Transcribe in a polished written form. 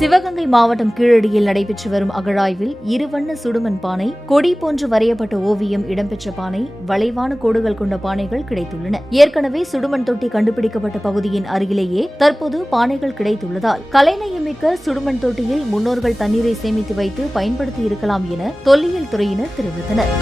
சிவகங்கை மாவட்டம் கீழடியில் நடைபெற்று வரும் அகழாய்வில் இருவண்ண சுடுமண் பானை, கொடி போன்று வரையப்பட்ட ஓவியம் இடம்பெற்ற பானை, வளைவான கோடுகள் கொண்ட பானைகள் கிடைத்துள்ளன. ஏற்கனவே சுடுமண் தொட்டி கண்டுபிடிக்கப்பட்ட பகுதியின் அருகிலேயே தற்போது பானைகள் கிடைத்துள்ளதால் கலைநயமிக்க சுடுமண் தொட்டியில் முன்னோர்கள் தண்ணீரை சேமித்து வைத்து பயன்படுத்தி இருக்கலாம் என தொல்லியல் துறையினர் தெரிவித்தனர்.